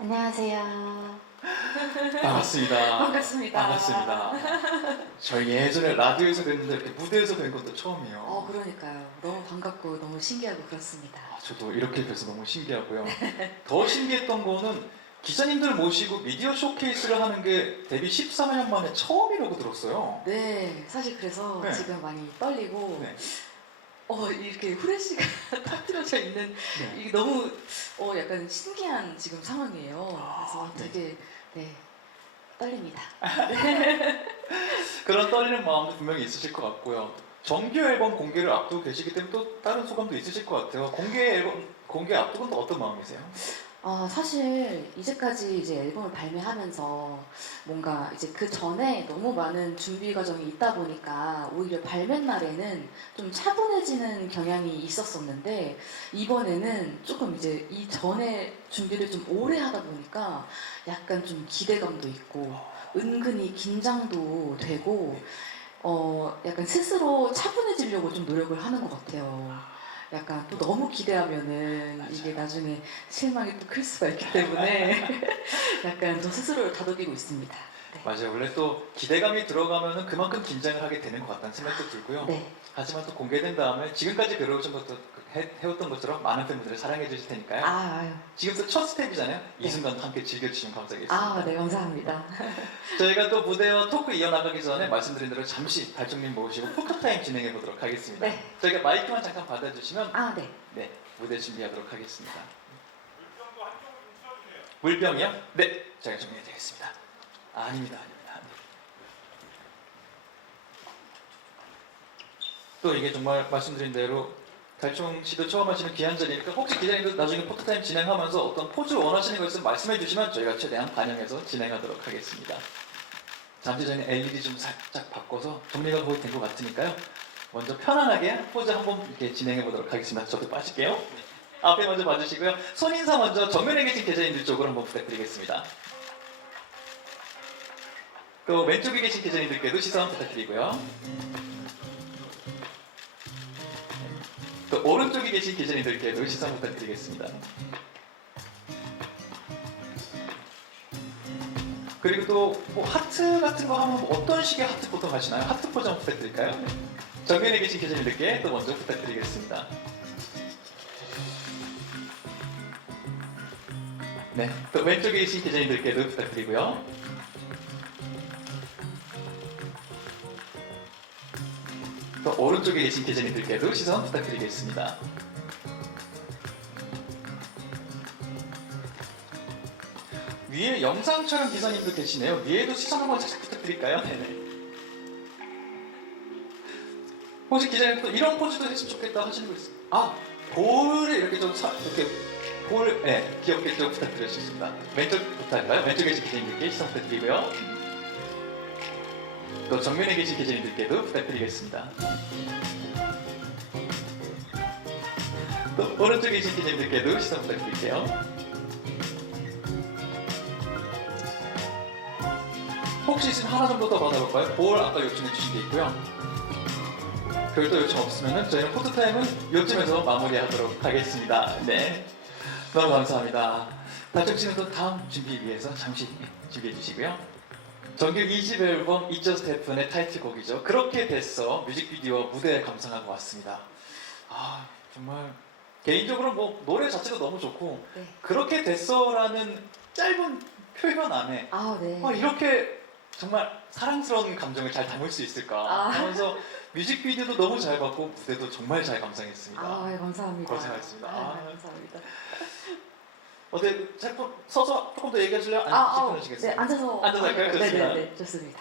안녕하세요. 반갑습니다. 반갑습니다. 반갑습니다. 저희 예전에 라디오에서 뵀는데 이렇게 무대에서 뵌 것도 처음이에요. 그러니까요. 너무 반갑고 너무 신기하고 그렇습니다. 저도 이렇게 뵈서 너무 신기하고요. 더 신기했던 거는 기자님들 모시고 미디어 쇼케이스를 하는 게 데뷔 14년 만에 처음이라고 들었어요. 네, 사실 그래서 네. 지금 많이 떨리고 네. 이렇게 후레쉬가 터뜨려져 있는 네. 이게 너무 약간 신기한 지금 상황이에요. 그래서 아, 네. 되게 떨립니다. 그런 떨리는 마음도 분명히 있으실 것 같고요. 정규 앨범 공개를 앞두고 계시기 때문에 또 다른 소감도 있으실 것 같아요. 공개 앞두고는 또 어떤 마음이세요? 사실 이제까지 이제 앨범을 발매하면서 뭔가 이제 그 전에 너무 많은 준비 과정이 있다 보니까 오히려 발매 날에는 좀 차분해지는 경향이 있었었는데 이번에는 조금 이제 이 전에 준비를 좀 오래 하다 보니까 약간 좀 기대감도 있고 은근히 긴장도 되고 약간 스스로 차분해지려고 좀 노력을 하는 것 같아요. 약간 또 너무 기대하면은 이게 나중에 실망이 또 클 수가 있기 때문에 약간 저 스스로를 다독이고 있습니다. 네. 맞아요. 원래 또 기대감이 들어가면은 그만큼 긴장을 하게 되는 것 같다는 생각도 들고요. 네. 하지만 또 공개된 다음에 지금까지 배워오신 것도 해왔던 것처럼 많은 팬분들을 사랑해 주실 테니까요. 아유. 지금 또 첫 스텝이잖아요. 이 네. 순간도 함께 즐겨주시면 감사하겠습니다. 네, 감사합니다. 저희가 또 무대와 토크 이어나가기 전에 말씀드린 대로 잠시 달총님 모시고 포토타임 진행해 보도록 하겠습니다. 네. 저희가 마이크만 잠깐 받아주시면 네. 네, 무대 준비하도록 하겠습니다. 물병도 한쪽으로 좀 틀어주세요. 물병이요? 네, 제가 준비해 드리겠습니다. 아닙니다. 또 이게 정말 말씀드린 대로 달총 씨도 처음 하시는 귀한 자리니까 혹시 기자님도 나중에 포토타임 진행하면서 어떤 포즈 원하시는 거 있으면 말씀해 주시면 저희가 최대한 반영해서 진행하도록 하겠습니다. 잠시 전에 LED 좀 살짝 바꿔서 정리가 거의 된 것 같으니까요. 먼저 편안하게 포즈 한번 이렇게 진행해 보도록 하겠습니다. 저도 빠질게요. 앞에 먼저 봐주시고요. 손인사 먼저 정면에 계신 기자님들 쪽으로 한번 부탁드리겠습니다. 또 왼쪽에 계신 기자님들께도 시선 부탁드리고요. 또 오른쪽에 계신 기자님들께도 시선 부탁드리겠습니다. 그리고 또 뭐 하트 같은 거 하면 어떤 식의 하트 보통 하시나요? 하트 포즈 한번 부탁드릴까요? 정면에 계신 기자님들께 또 먼저 부탁드리겠습니다. 네, 또 왼쪽에 계신 기자님들께도 부탁드리고요. 또 오른쪽에 계신 기자님들께도 시선 부탁드리겠습니다. 위에 영상 촬영 기사님도 계시네요. 위에도 시선 한번 살짝 부탁드릴까요? 네네. 혹시 기자님 또 이런 포즈도 했으면 좋겠다 하시는 거 있어요? 볼을 이렇게 좀 이렇게 볼, 네, 귀엽게 좀 부탁드리겠습니다. 왼쪽부터 할까요? 왼쪽에 계신 기자님들께 시선 부탁드리고요. 또 정면에 계신 기자님들께도 부탁드리겠습니다. 또 오른쪽에 계신 기자님들께도 시선 부탁드릴게요. 혹시 있으면 하나 정도 더 받아볼까요? 볼 아까 요청해 주신 게 있고요. 별도 요청 없으면 저희는 포토타임은 요쯤에서 마무리하도록 하겠습니다. 네, 너무 감사합니다. 달총 씨는 또 다음 준비 위해서 잠시 준비해 주시고요. 정규 2집 앨범 It's Just Happen의 타이틀곡이죠. 그렇게 됐어 뮤직비디오 무대에 감상하고 왔습니다. 정말 개인적으로 뭐 노래 자체도 너무 좋고 네. 그렇게 됐어라는 짧은 표현 안에 네. 이렇게 정말 사랑스러운 감정을 잘 담을 수 있을까 하면서 뮤직비디오도 너무 잘 봤고 무대도 정말 잘 감상했습니다. 감사합니다. 고생하셨습니다. 감사합니다. 어때? 서서 조금 더 얘기하실래요? 네, 불편하시겠어요? 앉아서 할까요? 좋습니다. 네, 좋습니다.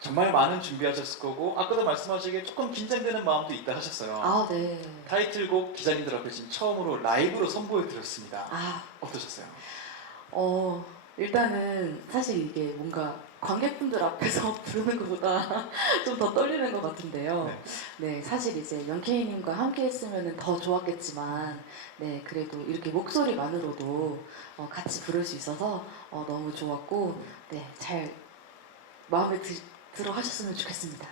정말 많은 준비하셨을 거고 아까도 말씀하시기에 조금 긴장되는 마음도 있다 하셨어요. 네. 타이틀곡 기자님들 앞에 지금 처음으로 라이브로 선보여 드렸습니다. 어떠셨어요? 일단은 사실 이게 뭔가 관객분들 앞에서 부르는 것보다 좀 더 떨리는 것 같은데요. 네, 사실 이제 영케이님과 함께 했으면 더 좋았겠지만, 네, 그래도 이렇게 목소리만으로도 같이 부를 수 있어서 너무 좋았고, 네, 잘 마음에 들어 하셨으면 좋겠습니다.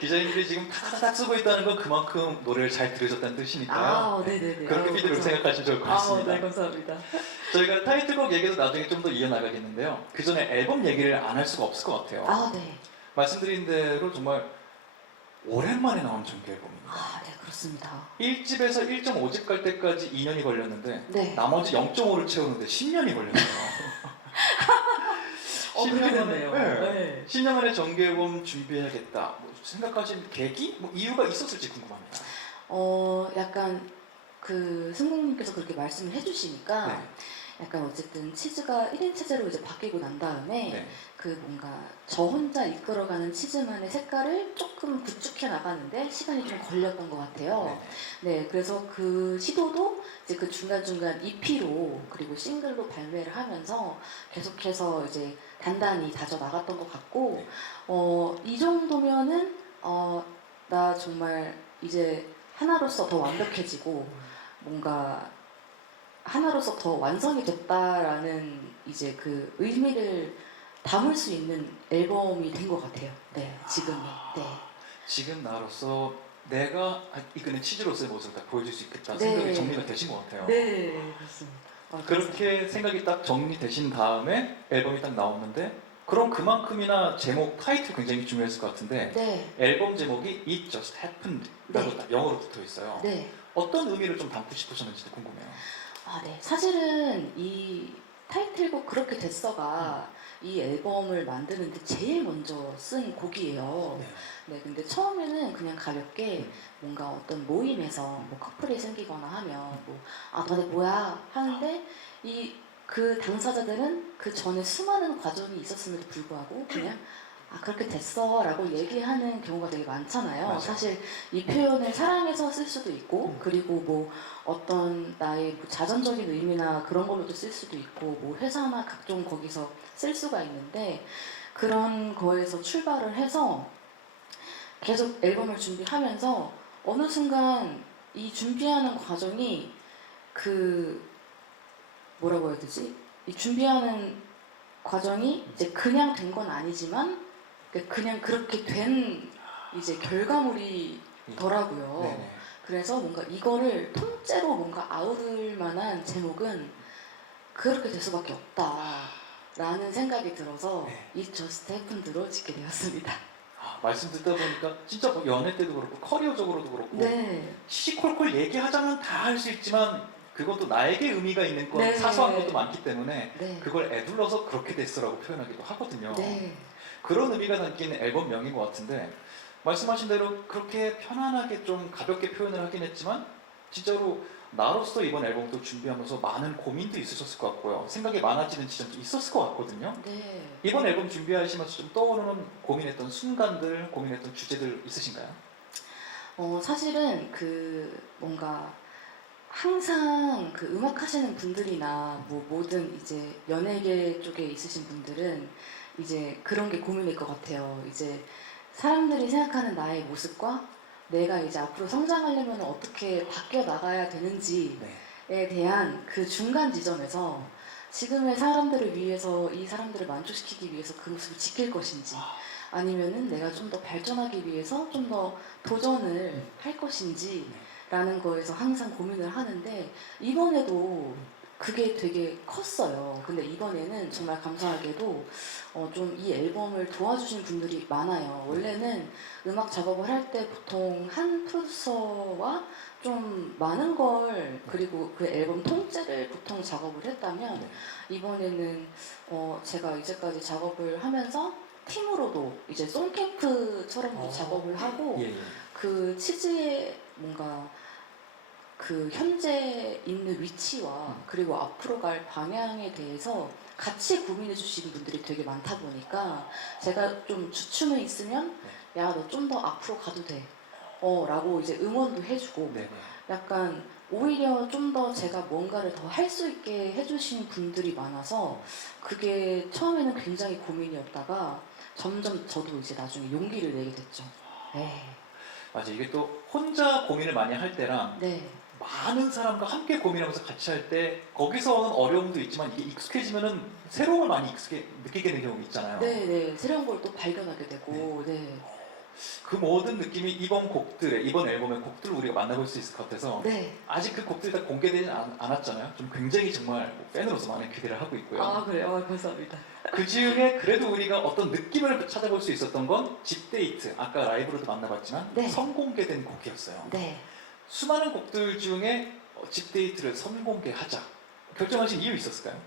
기자님들이 지금 타다닥 쓰고 있다는 건 그만큼 노래를 잘 들으셨다는 뜻이니까요. 네네네. 그렇게 피드백을 생각하시면 좋을 것 같습니다. 네, 감사합니다. 저희가 타이틀곡 얘기도 나중에 좀 더 이어나가겠는데요. 그 전에 앨범 얘기를 안 할 수가 없을 것 같아요. 네. 말씀드린 대로 정말 오랜만에 나온 정규 앨범입니다. 네, 그렇습니다. 1집에서 1.5집 갈 때까지 2년이 걸렸는데 네. 나머지 0.5를 채우는데 10년이 걸렸어요. 그렇게 됐네요. 네. 10년 만에 정규 앨범 준비해야겠다. 뭐 생각하신 계기? 뭐 이유가 있었을지 궁금합니다. 약간 그 승국님께서 그렇게 말씀을 해주시니까 네. 약간 어쨌든 치즈가 1인 체제로 이제 바뀌고 난 다음에 네. 그 뭔가 저 혼자 이끌어가는 치즈만의 색깔을 조금 구축해 나가는데 시간이 좀 걸렸던 것 같아요. 네, 그래서 그 시도도 이제 그 중간중간 EP로 그리고 싱글로 발매를 하면서 계속해서 이제 단단히 다져 나갔던 것 같고, 이 정도면은 나 정말 이제 하나로서 더 완벽해지고 뭔가 하나로서 더 완성이 됐다라는 이제 그 의미를 담을 수 있는 앨범이 된 것 같아요. 네, 지금이. 네. 지금 나로서 내가 이끄는 치즈로서의 모습을 다 보여줄 수 있겠다 네. 생각이 정리가 되신 것 같아요. 네, 그렇습니다. 그렇게 생각이 딱 정리되신 다음에 앨범이 딱 나오는데 그럼 그만큼이나 제목 타이틀 굉장히 중요했을 것 같은데 네, 앨범 제목이 It Just Happened라고 네. 딱 영어로 붙어 있어요. 네. 어떤 의미를 좀 담고 싶으셨는지 궁금해요. 네. 사실은 이 타이틀곡 그렇게 됐어가 이 앨범을 만드는데 제일 먼저 쓴 곡이에요. 네, 근데 처음에는 그냥 가볍게 뭔가 어떤 모임에서 뭐 커플이 생기거나 하면 너네 뭐야 하는데 그 당사자들은 그 전에 수많은 과정이 있었음에도 불구하고 그냥 그렇게 됐어 라고 얘기하는 경우가 되게 많잖아요. 맞아요. 사실 이 표현을 사랑해서 쓸 수도 있고 그리고 뭐 어떤 나의 뭐 자전적인 의미나 그런 걸로도 쓸 수도 있고 뭐 회사나 각종 거기서 쓸 수가 있는데 그런 거에서 출발을 해서 계속 앨범을 준비하면서 어느 순간 이 준비하는 과정이 뭐라고 해야 되지? 이 준비하는 과정이 이제 그냥 된 건 아니지만 그냥 그렇게 된 이제 결과물이더라고요. 네네. 그래서 뭔가 이거를 통째로 뭔가 아우를 만한 제목은 그렇게 될 수밖에 없다라는 생각이 들어서 네. 이 저스트 해픈드로 짓게 되었습니다. 말씀 듣다 보니까 진짜 뭐 연애 때도 그렇고 커리어적으로도 그렇고 네. 시시콜콜 얘기하자면 다 할 수 있지만 그것도 나에게 의미가 있는 건 네. 사소한 것도 많기 때문에 네. 그걸 애둘러서 그렇게 됐어라고 표현하기도 하거든요. 네. 그런 의미가 담긴 앨범명인 것 같은데 말씀하신 대로 그렇게 편안하게 좀 가볍게 표현을 하긴 했지만 진짜로 나로서 이번 앨범도 준비하면서 많은 고민도 있으셨을 것 같고요. 생각이 많아지는 지점도 있었을 것 같거든요. 네. 이번 앨범 준비하시면서 좀 떠오르는 고민했던 순간들, 고민했던 주제들 있으신가요? 사실은 뭔가 항상 그 음악 하시는 분들이나 뭐 모든 이제 연예계 쪽에 있으신 분들은 이제 그런 게 고민일 것 같아요. 이제 사람들이 생각하는 나의 모습과 내가 이제 앞으로 성장하려면 어떻게 바뀌어 나가야 되는지에 네. 대한 그 중간 지점에서 지금의 사람들을 위해서 이 사람들을 만족시키기 위해서 그 모습을 지킬 것인지 아니면은 내가 좀 더 발전하기 위해서 좀 더 도전을 할 것인지 라는 거에서 항상 고민을 하는데 이번에도 그게 되게 컸어요. 근데 이번에는 정말 감사하게도 좀 이 앨범을 도와주신 분들이 많아요. 원래는 음악 작업을 할 때 보통 한 프로듀서와 좀 많은 걸 그리고 그 앨범 통째를 보통 작업을 했다면 이번에는 제가 이제까지 작업을 하면서 팀으로도 이제 송캠프처럼도 작업을 하고 예, 예. 그 치즈의 뭔가 그 현재 있는 위치와 그리고 앞으로 갈 방향에 대해서 같이 고민해 주시는 분들이 되게 많다 보니까 제가 좀 주춤에 있으면 야, 너 좀 더 앞으로 가도 돼. 라고 이제 응원도 해주고 네. 약간 오히려 좀 더 제가 뭔가를 더 할 수 있게 해주신 분들이 많아서 그게 처음에는 굉장히 고민이었다가 점점 저도 이제 나중에 용기를 내게 됐죠. 네. 맞아. 이게 또 혼자 고민을 많이 할 때랑 네. 많은 사람과 함께 고민하면서 같이 할 때 거기서 오는 어려움도 있지만 이게 익숙해지면은 새로운 걸 많이 느끼게 되는 경우 있잖아요. 네, 네. 새로운 걸 또 발견하게 되고, 네. 그 모든 느낌이 이번 앨범의 곡들을 우리가 만나볼 수 있을 것 같아서 네. 아직 그 곡들이 다 공개되지 않았잖아요. 좀 굉장히 정말 팬으로서 많은 기대를 하고 있고요. 아 그래요? 아, 감사합니다. 그 중에 그래도 우리가 어떤 느낌을 찾아볼 수 있었던 건 집데이트, 아까 라이브로도 만나봤지만 네. 선공개된 곡이었어요. 네. 수많은 곡들 중에 집데이트를 선공개하자 결정하신 이유 있었을까요?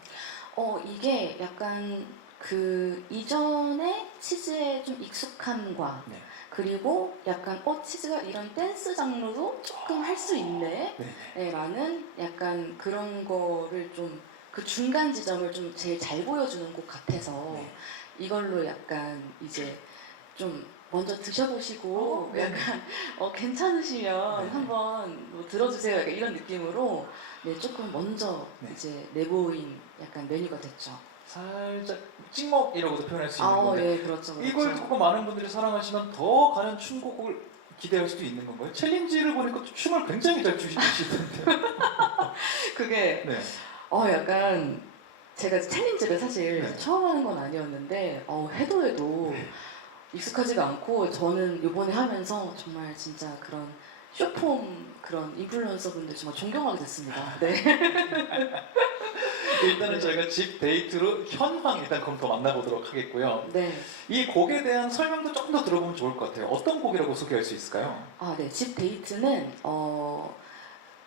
이게 약간 그 이전에 치즈의 좀 익숙함과 네. 그리고 약간 치즈가 이런 댄스 장르도 조금 할 수 있네 네. 라는 약간 그런 거를 좀 그 중간 지점을 좀 제일 잘 보여주는 곡 같아서 네. 이걸로 약간 이제 좀 먼저 드셔보시고 네. 약간 괜찮으시면 네. 한번 뭐 들어주세요 약간 이런 느낌으로 네 조금 먼저 네. 이제 내보인 약간 메뉴가 됐죠. 살짝 찍먹이라고도 표현할 수 있는 아, 건데 예, 그렇죠, 그렇죠. 이걸 듣고 많은 분들이 사랑하시면 더 가는 춤곡을 기대할 수도 있는 건가요? 챌린지를 보니까 또 춤을 굉장히 잘 추시던데. 그게 네. 약간 제가 챌린지를 사실 네. 처음 하는 건 아니었는데 해도 익숙하지가 않고 저는 이번에 하면서 정말 진짜 그런 쇼폼 그런 인플루언서 분들 정말 존경하게 됐습니다. 네. 일단은 저희가 집 데이트로 현황 일단 그럼 더 만나보도록 하겠고요. 네. 이 곡에 대한 설명도 조금 더 들어보면 좋을 것 같아요. 어떤 곡이라고 소개할 수 있을까요? 아, 네. 집 데이트는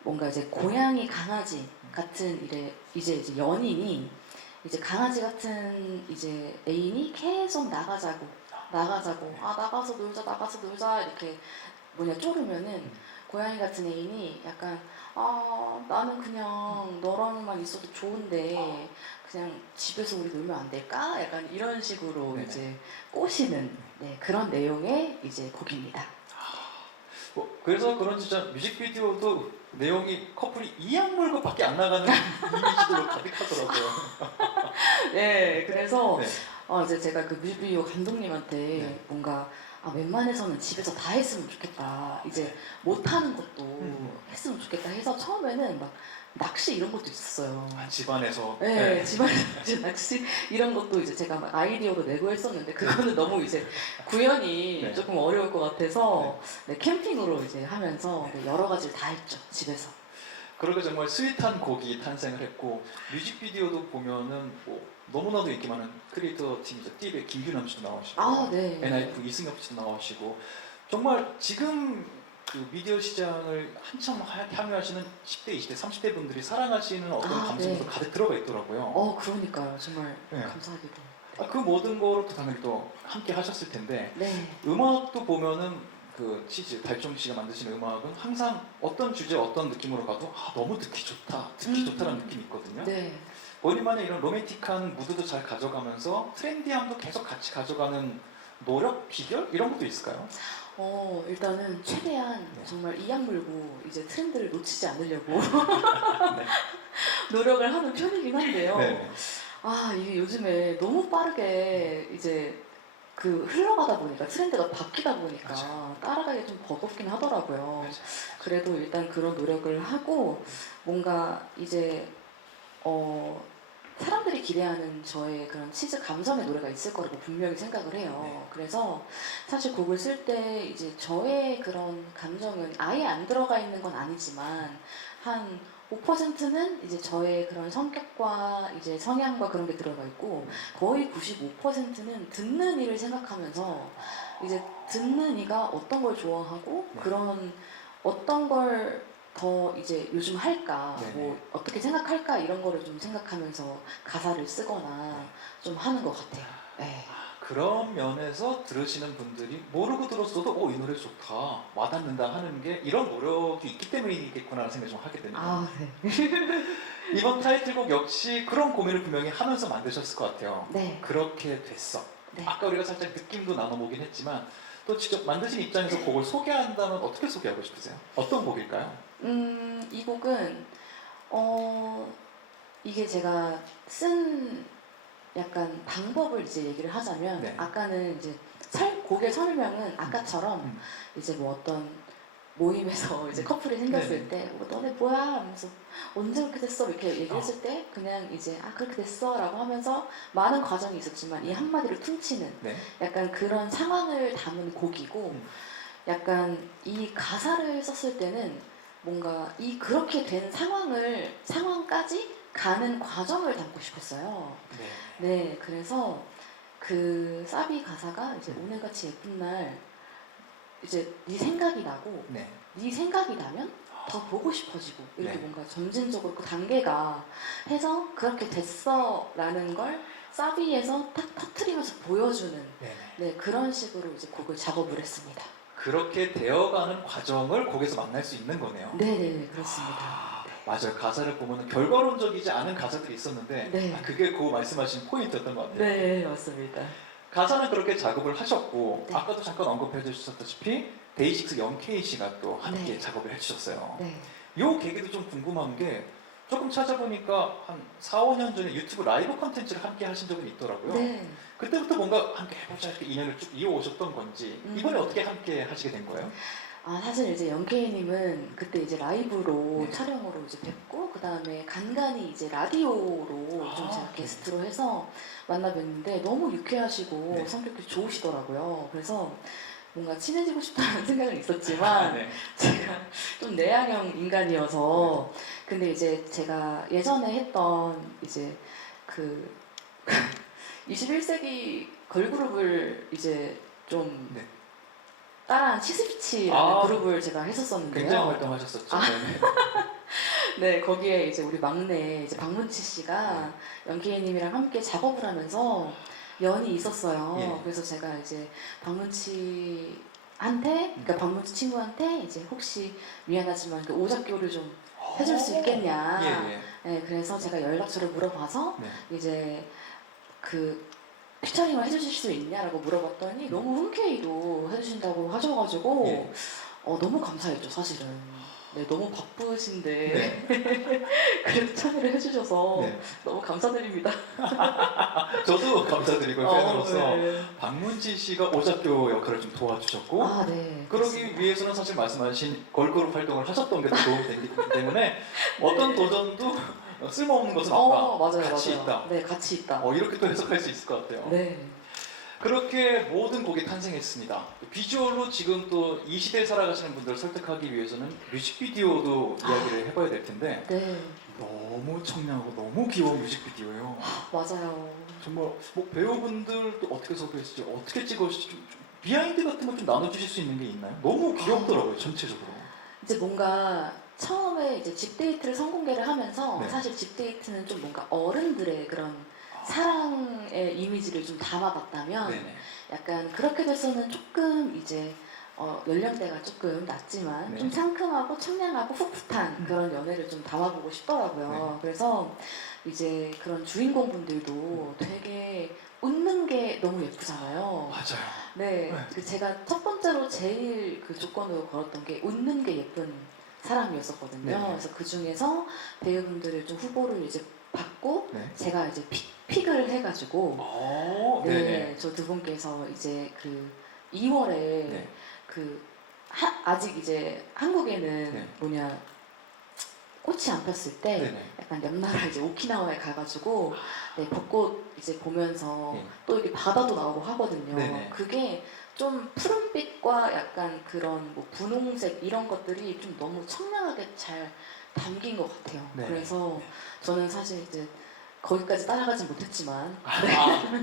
뭔가 이제 고양이 강아지 같은 이제 연인이 이제 강아지 같은 이제 애인이 계속 나가자고 나가서 놀자 이렇게 쪼르면은 고양이 같은 애인이 약간 나는 그냥 너랑만 있어도 좋은데 그냥 집에서 우리 놀면 안 될까? 약간 이런 식으로 네네. 이제 꼬시는 그런 내용의 이제 곡입니다. 그래서 그런지 진짜 뮤직비디오도 내용이 커플이 이악 물고 밖에 안 나가는 이미지들로 가득하더라고요. 네, 그래서 네. 이제 제가 그 뮤직비디오 감독님한테 네. 뭔가 웬만해서는 집에서 다 했으면 좋겠다. 이제 못하는 것도 했으면 좋겠다 해서 처음에는 막 낚시 이런 것도 있었어요. 집안에서. 네, 집안에서 이제 낚시 이런 것도 이제 제가 막 아이디어로 내고 했었는데 그거는 너무 이제 구현이 네. 조금 어려울 것 같아서 캠핑으로 이제 하면서 여러 가지를 다 했죠, 집에서. 그렇게 정말 스윗한 곡이 탄생을 했고 뮤직비디오도 보면은 뭐 너무나도 인기 많은 크리에이터 팀이죠. 띠의 김규남 씨도 나오시고 아, 네. NIF 이승엽 씨도 나오시고 정말 지금 그 미디어 시장을 한참 향유하시는 10대, 20대, 30대 분들이 사랑하시는 어떤 아, 감성도 네. 가득 들어가 있더라고요. 그러니까요. 정말 네. 감사하게도. 그 모든 거를 또 당연히 또 함께 하셨을 텐데 네. 음악도 보면은 그 치즈 달종 씨가 만드시는 음악은 항상 어떤 주제 어떤 느낌으로 가도 너무 듣기 좋다라는 느낌이 있거든요. 네. 본인만의 이런 로맨틱한 무드도 잘 가져가면서 트렌디함도 계속 같이 가져가는 노력, 비결 이런 것도 있을까요? 일단은 최대한 네. 정말 이악 물고 이제 트렌드를 놓치지 않으려고 네. 노력을 하는 편이긴 한데요. 네. 이게 요즘에 너무 빠르게 이제 그 흘러가다 보니까 트렌드가 바뀌다 보니까 맞아요. 따라가기 좀 버겁긴 하더라고요. 맞아요. 그래도 일단 그런 노력을 하고 뭔가 이제 사람들이 기대하는 저의 그런 치즈 감성의 노래가 있을 거라고 분명히 생각을 해요. 네. 그래서 사실 곡을 쓸 때 이제 저의 그런 감정은 아예 안 들어가 있는 건 아니지만 한 5%는 이제 저의 그런 성격과 이제 성향과 그런 게 들어가 있고 거의 95%는 듣는 이를 생각하면서 이제 듣는 이가 어떤 걸 좋아하고 네. 그런 어떤 걸 더 이제 요즘 할까, 네. 뭐 어떻게 생각할까 이런 거를 좀 생각하면서 가사를 쓰거나 좀 하는 것 같아요. 네. 그런 면에서 들으시는 분들이 모르고 들었어도 이 노래 좋다, 와닿는다 하는 게 이런 노력이 있기 때문이겠구나라는 생각을 좀 하게 되네요. 네. 이번 타이틀곡 역시 그런 고민을 분명히 하면서 만드셨을 것 같아요. 네. 그렇게 됐어. 네. 아까 우리가 살짝 느낌도 나눠보긴 했지만 또 직접 만드신 입장에서 곡을 소개한다면 어떻게 소개하고 싶으세요? 어떤 곡일까요? 이 곡은 이게 제가 쓴 약간 방법을 이제 얘기를 하자면 네. 아까는 이제 곡의 설명은 아까처럼 이제 뭐 어떤 모임에서 이제 커플이 생겼을 네네. 때 너네 뭐야? 하면서 언제 그렇게 됐어? 이렇게 얘기했을 때 그냥 이제 그렇게 됐어 라고 하면서 많은 과정이 있었지만 이 한마디를 퉁치는 네. 약간 그런 상황을 담은 곡이고 음. 약간 이 가사를 썼을 때는 뭔가 이 그렇게 된 상황까지 가는 과정을 담고 싶었어요. 네. 네, 그래서 그 사비 가사가 이제 오늘같이 예쁜 날 이제 네 생각이 나고 네. 네 생각이 나면 더 보고 싶어지고 이렇게 네. 뭔가 점진적으로 그 단계가 해서 그렇게 됐어라는 걸 사비에서 탁 터트리면서 보여주는 네. 네 그런 식으로 이제 곡을 작업을 했습니다. 그렇게 되어가는 과정을 곡에서 만날 수 있는 거네요. 네네 그렇습니다. 맞아요. 가사를 보면 결과론적이지 않은 가사들이 있었는데 네. 그게 그 말씀하신 포인트였던 것 같아요. 네 맞습니다. 가사는 그렇게 작업을 하셨고 네. 아까도 잠깐 언급해 주셨다시피 데이식스 영케이 씨가 또 함께 네. 작업을 해주셨어요. 네. 요 계기도 좀 궁금한 게 조금 찾아보니까 한 4, 5년 전에 유튜브 라이브 컨텐츠를 함께 하신 적이 있더라고요. 네. 그때부터 뭔가 함께 해보자 이렇게 인연을 쭉 이어오셨던 건지 이번에 어떻게 함께 하시게 된 거예요? 사실 이제 영케이님은 그때 이제 라이브로 네. 촬영으로 이제 뵙고 그 다음에 간간히 이제 라디오로 좀 제가 네. 게스트로 해서 만나 뵀는데 너무 유쾌하시고 네. 성격이 좋으시더라고요. 그래서 뭔가 친해지고 싶다는 생각은 있었지만 네. 제가 좀 내향형 인간이어서 근데 이제 제가 예전에 했던 이제 그 21세기 걸그룹을 이제 좀 네. 따라한 치스피치라는 아, 그룹을 제가 했었었는데요. 굉장히 활동하셨었죠. 네. 네, 거기에 이제 우리 막내 이제 박문치 씨가 영케이님이랑 함께 작업을 하면서 연이 있었어요. 예. 그래서 제가 이제 그러니까 박문치 친구한테 이제 혹시 미안하지만 그 오작교를 좀 해줄 수 있겠냐. 예, 예. 네, 그래서 제가 연락처를 물어봐서 네. 이제 그 피처링을 해주실 수 있냐라고 물어봤더니 너무 흔쾌히도 해주신다고 하셔가지고 예. 너무 감사했죠 사실은. 네, 너무 바쁘신데 네. 그래도 참여를 해주셔서 네. 너무 감사드립니다. 저도 감사드리고요. 팬으로서 네. 박문지 씨가 오작교 역할을 좀 도와주셨고 네. 그러기 위해서는 사실 말씀하신 걸그룹 활동을 하셨던 게 더 도움이 되기 때문에 어떤 도전도 쓸모없는 것은 없다. 맞아요, 같이 맞아요. 있다. 네, 같이 있다. 이렇게 또 해석할 수 있을 것 같아요. 네. 그렇게 모든 곡이 탄생했습니다. 비주얼로 지금 또 이 시대에 살아가시는 분들을 설득하기 위해서는 뮤직비디오도 이야기를 해봐야 될 텐데 네, 너무 청량하고 너무 귀여운 뮤직비디오예요. 맞아요. 정말 뭐 배우분들도 어떻게 소개했을지 어떻게 찍으실지 좀 비하인드 같은 거 좀 나눠주실 수 있는 게 있나요? 너무 귀엽더라고요 전체적으로. 이제 뭔가 처음에 이제 집데이트를 선공개를 하면서 네. 사실 집데이트는 좀 뭔가 어른들의 그런 사랑의 이미지를 좀 담아봤다면 네네. 약간 그렇게 돼서는 조금 이제 연령대가 조금 낮지만 네. 좀 상큼하고 청량하고 풋풋한 그런 연애를 좀 담아보고 싶더라고요. 네. 그래서 이제 그런 주인공분들도 되게 웃는 게 너무 예쁘잖아요. 맞아요. 네, 네. 그 제가 첫 번째로 제일 그 조건으로 걸었던 게 웃는 게 예쁜 사람이었었거든요. 네. 그래서 그 중에서 배우분들을 좀 후보를 이제 받고 네. 제가 이제 픽을 해가지고 네네. 네, 저 두 분께서 이제 그 2월에 네. 그 아직 이제 한국에는 네. 뭐냐 꽃이 안 폈을 때 네네. 약간 옆나라 이제 오키나와에 가가지고 네, 벚꽃 이제 보면서 네. 또 이렇게 바다도 나오고 하거든요. 네네. 그게 좀 푸른빛과 약간 그런 뭐 분홍색 이런 것들이 좀 너무 청량하게 잘 담긴 것 같아요. 네네. 그래서 저는 사실 이제 거기까지 따라가진 못했지만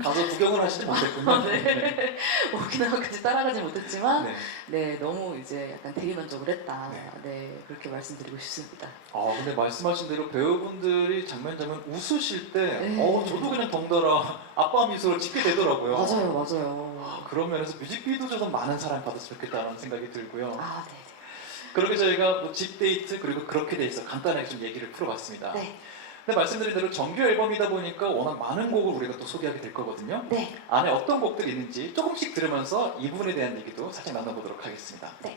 가서 구경을 하시지 못했군요. 네. 오키나와까지 따라가진 못했지만 네. 네 너무 이제 약간 대리만족을 했다. 네. 네 그렇게 말씀드리고 싶습니다. 근데 말씀하신 대로 배우분들이 장면 웃으실 때 네. 저도 그냥 덩달아 아빠 미소를 짓게 되더라고요. 맞아요. 그런 면에서 뮤직비디오도 좀 많은 사랑 받았으면 좋겠다는 생각이 들고요. 네. 그렇게 저희가 뭐 집데이트 그리고 그렇게 돼 있어 간단하게 좀 얘기를 풀어봤습니다. 네. 근데 말씀드린 대로 정규 앨범이다 보니까 워낙 많은 곡을 우리가 또 소개하게 될 거거든요. 네. 안에 어떤 곡들이 있는지 조금씩 들으면서 이 부분에 대한 얘기도 살짝 나눠보도록 하겠습니다. 네.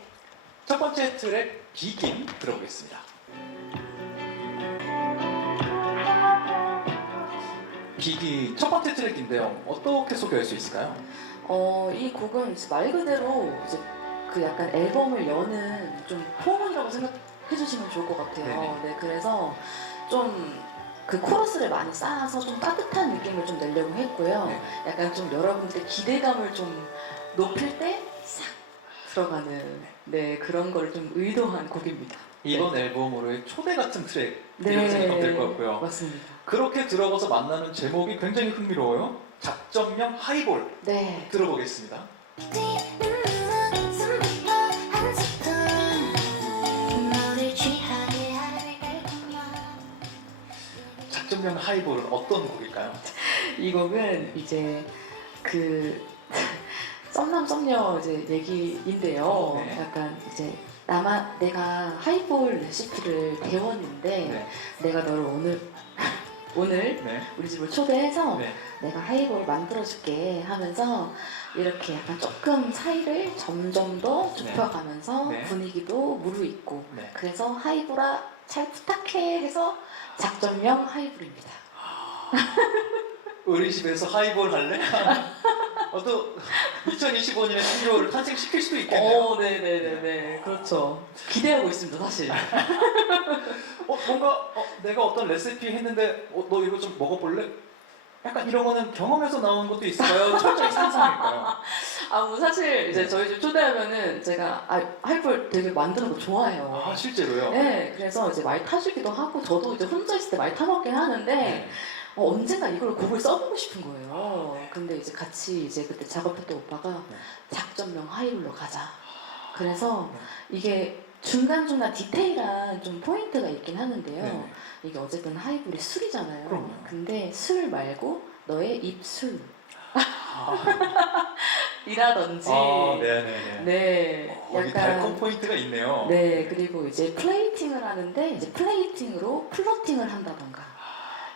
첫 번째 트랙 비긴 들어보겠습니다. 비긴 첫 번째 트랙인데요. 어떻게 소개할 수 있을까요? 이 곡은 이제 말 그대로 이제 그 약간 앨범을 여는 좀 포문이라고 생각해 주시면 좋을 것 같아요. 네네. 네, 그래서 좀 그 코러스를 많이 쌓아서 좀 따뜻한 느낌을 좀 내려고 했고요. 네. 약간 좀 여러분들의 기대감을 좀 높일 때 싹 들어가는 네, 그런 거를 좀 의도한 곡입니다. 이번 앨범으로의 초대 같은 트랙 네, 이렇게 생각하면 될 것 같고요. 맞습니다. 그렇게 들어가서 만나는 제목이 굉장히 흥미로워요. 작전명 하이볼 네. 들어보겠습니다. 작전명 하이볼은 어떤 곡일까요? 이 곡은 이제 그 썸남 썸녀 이제 얘기인데요. 네. 약간 이제 내가 하이볼 레시피를 배웠는데 네. 내가 너를 오늘 네. 우리 집을 초대해서 네. 내가 하이볼 만들어줄게 하면서 이렇게 약간 조금 사이를 점점 더 좁혀가면서 네. 분위기도 무르익고 네. 그래서 하이볼아 잘 부탁해 해서 작전명 하이볼입니다. 우리 집에서 하이볼 할래? 또 2025년에 신조어를 탄생시킬 수도 있겠네요. 네네네네. 그렇죠. 기대하고 있습니다, 사실. 뭔가 내가 어떤 레시피 했는데 너 이거 좀 먹어볼래? 약간 이런 거는 경험에서 나온 것도 있을까요? 철저히 상상일까요? 뭐 사실 이제 저희 집 초대하면은 제가 하이볼 되게 만드는 거 좋아해요. 아 실제로요? 네, 그래서 이제 많이 타주기도 하고 저도 이제 혼자 있을 때 많이 타먹긴 하는데 네. 언젠가 이걸 곡을 써보고 싶은 거예요. 근데 이제 같이 이제 그때 작업했던 오빠가 네. 작전명 하이볼로 가자. 그래서 네. 이게 중간중간 디테일한 좀 포인트가 있긴 하는데요. 네. 이게 어쨌든 하이볼이 술이잖아요. 그럼요. 근데 술 말고 너의 입술 아, 이라든지 네네네. 네, 여기 달콤 포인트가 있네요. 네, 그리고 이제 플레이팅을 하는데 이제 플레이팅으로 플러팅을 한다던가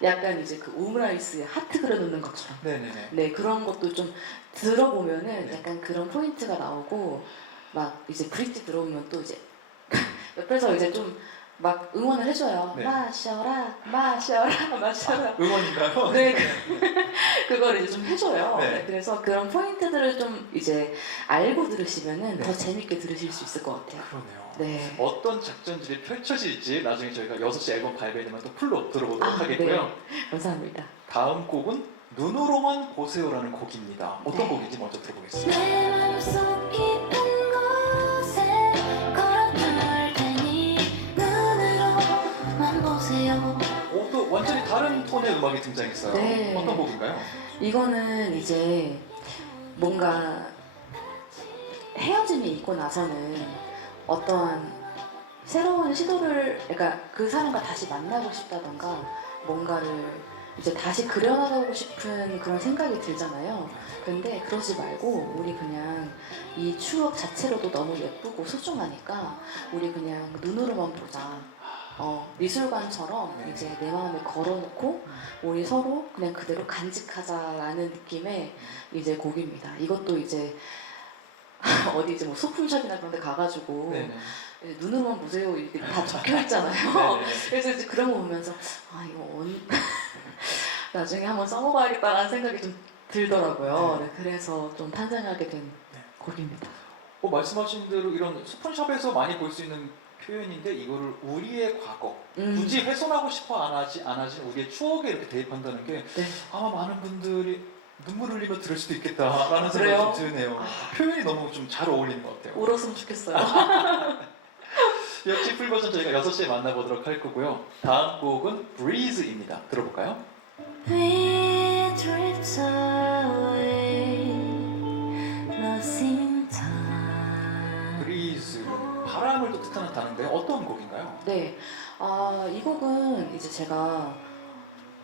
약간 이제 그 오므라이스에 하트 그려놓는 것처럼 네네네. 네, 그런 것도 좀 들어보면은 네. 약간 그런 포인트가 나오고 막 이제 브릿지 들어오면 또 이제 옆에서 이제 좀 막 응원을 해줘요. 네. 마셔라, 마셔라, 마셔라. 응원인가요? 네, 그걸 이제 좀 해줘요. 네. 네, 그래서 그런 포인트들을 좀 이제 알고 들으시면은 네. 더 재밌게 들으실 수 있을 것 같아요. 그러네요. 네. 어떤 작전들이 펼쳐질지 나중에 저희가 6시 앨범 발매되면 또 풀로 들어보도록 아, 하겠고요. 네. 감사합니다. 다음 곡은 눈으로만 보세요라는 곡입니다. 어떤 네. 곡인지 먼저 들어보겠습니다. 내 맘속 깊은 곳에 걸어둘 테니 눈으로만 보세요. 또 완전히 다른 톤의 음악이 등장했어요. 네. 어떤 곡인가요? 이거는 이제 뭔가 헤어짐이 있고 나서는 어떠한 새로운 시도를, 그러니까 그 사람과 다시 만나고 싶다던가 뭔가를 이제 다시 그려나가고 싶은 그런 생각이 들잖아요. 근데 그러지 말고 우리 그냥 이 추억 자체로도 너무 예쁘고 소중하니까 우리 그냥 눈으로만 보자. 미술관처럼 네. 이제 내 마음에 걸어놓고 우리 서로 그냥 그대로 간직하자라는 느낌의 이제 곡입니다. 이것도 이제 어디 이제 뭐 소품샵이나 그런 데 가가지고 네네. 눈으로만 보세요 이게 다 적혀 있잖아요. 네네. 그래서 이제 그런 거 보면서 이거 나중에 한번 써먹어야겠다라는 생각이 좀 들더라고요. 네, 그래서 좀 탄생하게 된 곡입니다. 말씀하신 대로 이런 소품샵에서 많이 볼 수 있는 표현인데 이거를 우리의 과거 굳이 훼손하고 싶어 안 하진 우리의 추억에 이렇게 대입한다는 게 네. 아마 많은 분들이 눈물 흘리며 들을 수도 있겠다라는 생각이 그래요? 좀 드네요. 표현이 너무 좀 잘 어울리는 것 같아요. 울었으면 좋겠어요. 역시 풀버전 저희가 6시에 만나보도록 할 거고요. 다음 곡은 Breeze입니다. 들어볼까요? We drift away, losing time. Breeze, 바람을 또 뜻하는 단어인데 어떤 곡인가요? 네, 이 곡은 이제 제가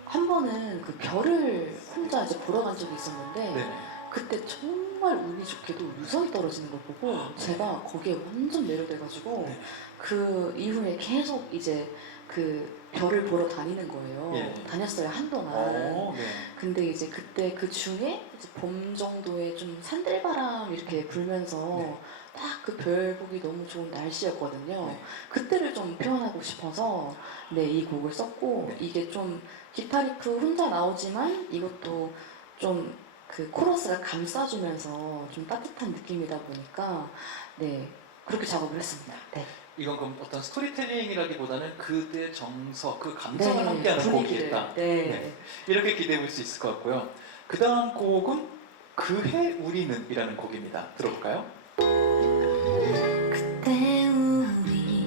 한 번은 그 별을 혼자 이제 보러 간 적이 있었는데 네. 그때 정말 운이 좋게도 유성이 떨어지는 걸 보고 제가 거기에 완전 매료돼가지고 네. 그 이후에 계속 이제 그 별을 보러 다니는 거예요. 예. 다녔어요 한동안. 네. 근데 이제 그때 그 중에 이제 봄 정도에 좀 산들바람 이렇게 불면서 네. 딱 그 별 보기 너무 좋은 날씨였거든요. 네. 그때를 좀 표현하고 싶어서 이 곡을 썼고 네. 이게 좀 기타 리프 혼자 나오지만 이것도 좀 그 코러스가 감싸주면서 좀 따뜻한 느낌이다 보니까 네 그렇게 작업을 했습니다. 네. 이건 그럼 어떤 스토리텔링이라기보다는 그때 정서, 그 감성을 네, 함께하는 분위기를. 곡이겠다. 네. 네. 이렇게 기대해 볼 수 있을 것 같고요. 그 다음 곡은 그해 우리는 이라는 곡입니다. 들어볼까요? 그때 우리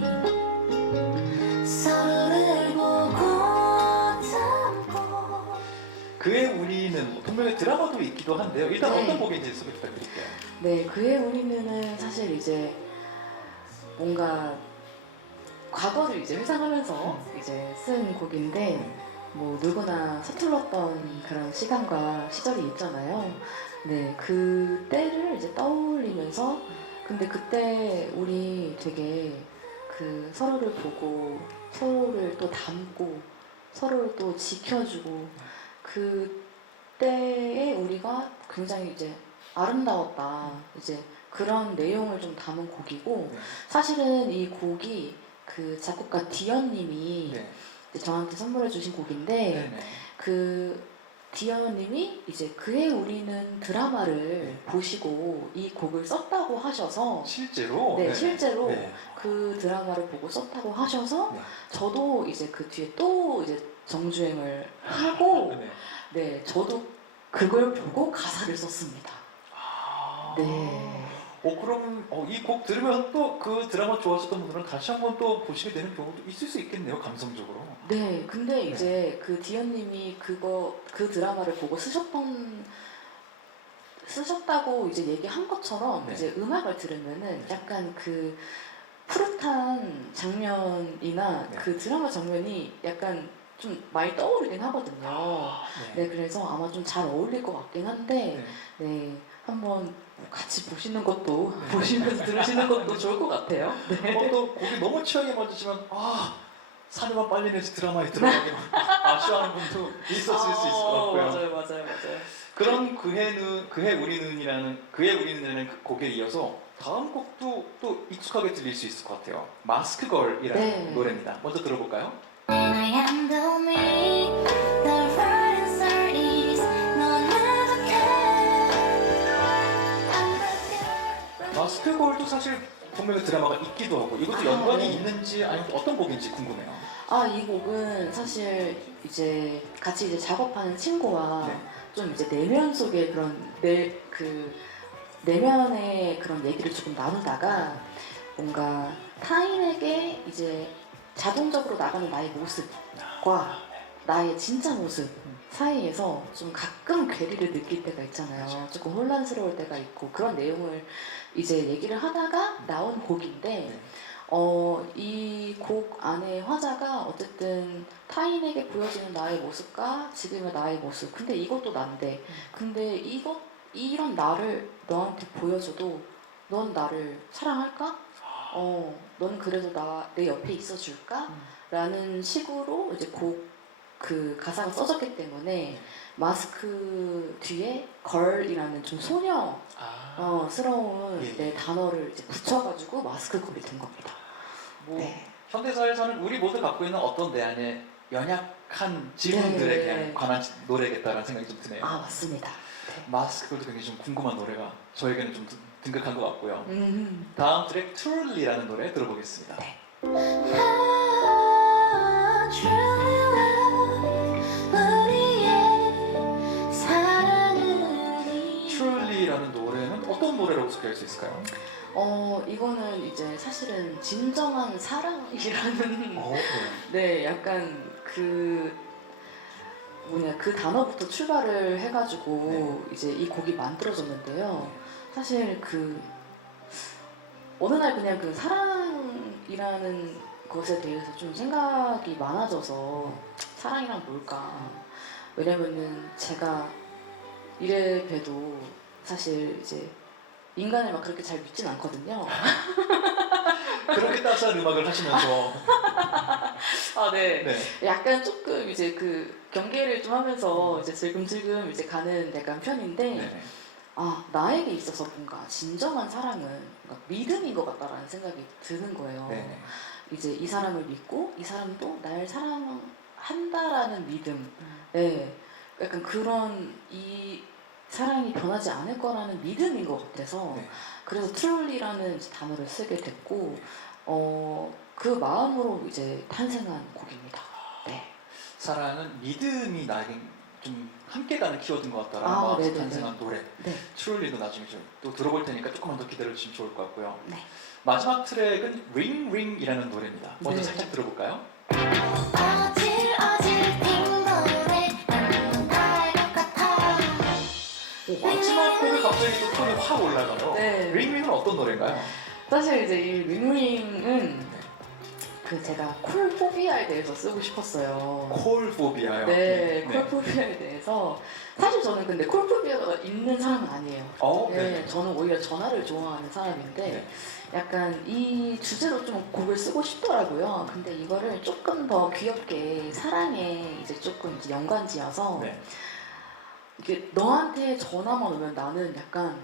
서로를 보고 참고 그해 우리는 분명히 드라마도 있기도 한데요. 일단 네. 어떤 곡인지 소개 부탁드릴게요. 네, 그의 우리는 사실 이제 뭔가 과거를 이제 회상하면서 이제 쓴 곡인데 뭐 누구나 서툴렀던 그런 시간과 시절이 있잖아요. 네, 그 때를 이제 떠올리면서 근데 그때 우리 되게 그 서로를 보고 서로를 또 담고 서로를 또 지켜주고 그때의 우리가 굉장히 이제 아름다웠다. 이제 그런 내용을 좀 담은 곡이고 네. 사실은 이 곡이 그 작곡가 디언님이 네. 이제 저한테 선물해 주신 곡인데 네네. 그 디언님이 이제 그의 우리는 드라마를 네. 보시고 이 곡을 썼다고 하셔서 실제로? 네, 네네. 실제로 네. 그 드라마를 보고 썼다고 하셔서 네. 저도 이제 그 뒤에 또 이제 정주행을 하고 네. 네, 저도 그걸 보고 가사를 썼습니다. 아. 네. 그럼 이 곡 들으면 또 그 드라마 좋아하셨던 분들은 다시 한번 또 보시게 되는 경우도 있을 수 있겠네요, 감성적으로. 네, 근데 이제 그 디언님이 그 드라마를 보고 쓰셨다고 이제 얘기한 것처럼 네. 이제 음악을 들으면은 네. 약간 그 푸릇한 장면이나 네. 그 드라마 장면이 약간 좀 많이 떠오르긴 하거든요. 네, 그래서 아마 좀 잘 어울릴 것 같긴 한데, 네. 네, 한번 같이 보시는 것도 네. 보시면서 들으시는 것도 좋을 것 같아요. 네. 또 곡이 너무 취향에 맞으시면 3일만 빨리 내서 드라마에 들어가기 아쉬워하는 분도 있었을 수 있을 것 같고요. 맞아요. 그런 그해 우리는이라는 그 곡에 이어서 다음 곡도 또 익숙하게 들릴 수 있을 것 같아요. 마스크걸이라는 네. 노래입니다. 먼저 들어볼까요? I am the me The right answer is 넌 나도 care I'm the girl 마스크걸도 사실 분명히 드라마가 있기도 하고 이것도 연관이 네. 있는지 아니면 어떤 곡인지 궁금해요. 이 곡은 사실 이제 같이 이제 작업하는 친구와 네. 좀 이제 내면 속의 그런 내면의 그런 얘기를 조금 나누다가 뭔가 타인에게 이제 자동적으로 나가는 나의 모습과 나의 진짜 모습 사이에서 좀 가끔 괴리를 느낄 때가 있잖아요. 조금 혼란스러울 때가 있고 그런 내용을 이제 얘기를 하다가 나온 곡인데 네. 이 곡 안에 화자가 어쨌든 타인에게 보여지는 나의 모습과 지금의 나의 모습 근데 이것도 난데 근데 이런 나를 너한테 보여줘도 넌 나를 사랑할까? 넌 그래도 내 옆에 있어줄까? 라는 식으로 이제 그 가사가 써졌기 때문에 마스크 뒤에 걸이라는 좀 소녀스러운 예. 네, 단어를 이제 붙여가지고 마스크 걸이 된 겁니다. 뭐 네. 현대사에서는 우리 모두 갖고 있는 어떤 내 안에 연약한 지분들에 네. 관한 노래겠다라는 생각이 좀 드네요. 맞습니다. 마스크도 굉장히 좀 궁금한 노래가 저에게는 좀 등극한 것 같고요. 네. 다음 트랙 Truly라는 노래 들어보겠습니다. I truly love 우리의 사랑은 Truly라는 노래는 어떤 노래라고 소개할 수 있을까요? 이거는 이제 사실은 진정한 사랑이라는 네. 네, 약간 그 단어부터 출발을 해가지고 이제 이 곡이 만들어졌는데요. 사실 어느 날 그냥 그 사랑이라는 것에 대해서 좀 생각이 많아져서 사랑이란 뭘까? 왜냐면은 제가 이래 봬도 사실 이제 인간을 막 그렇게 잘 믿진 않거든요. 그렇게 따스한 음악을 하시면서 네. 네. 약간 조금 이제 그 경계를 좀 하면서 이제 슬금슬금 이제 가는 약간 편인데 네. 나에게 있어서 뭔가 진정한 사랑은 뭔가 믿음인 것 같다라는 생각이 드는 거예요. 네. 이제 이 사람을 믿고 이 사람도 날 사랑한다라는 믿음. 네. 약간 그런 사랑이 변하지 않을 거라는 믿음인 것 같아서 네. 그래서 트롤리라는 이제 단어를 쓰게 됐고 그 마음으로 이제 탄생한 곡입니다. 네. 사랑은 믿음이 나에게 좀 함께 가는 키워드인 것 같다라는 아, 마음에서 네네네. 탄생한 노래. 네. 트롤리도 나중에 좀 또 들어볼 테니까 조금만 더 기다려 주시면 좋을 것 같고요. 네. 마지막 트랙은 링 링이라는 노래입니다. 먼저 네. 살짝 들어볼까요? 어질어질 핑거네 난 나의 것 같아 마지막 곡에 갑자기 또 톤이 확 올라가요. 네. 링 링은 어떤 노래인가요? 사실 이제 이 링링은 그 제가 콜포비아에 대해서 쓰고 싶었어요. 콜포비아요. 네, 콜포비아에 대해서 사실 저는 근데 콜포비아가 있는 사람은 아니에요. 네, 저는 오히려 전화를 좋아하는 사람인데 네. 약간 이 주제로 좀 곡을 쓰고 싶더라고요. 근데 이거를 조금 더 귀엽게 사랑에 이제 조금 이제 연관지어서 네. 이게 너한테 전화만 오면 나는 약간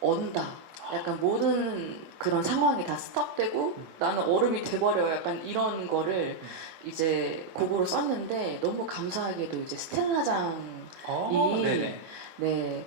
언다. 약간 모든 그런 상황이 다 스탑되고 나는 얼음이 돼버려. 약간 이런 거를 이제 곡으로 썼는데 너무 감사하게도 이제 스텔라장이 네네. 네,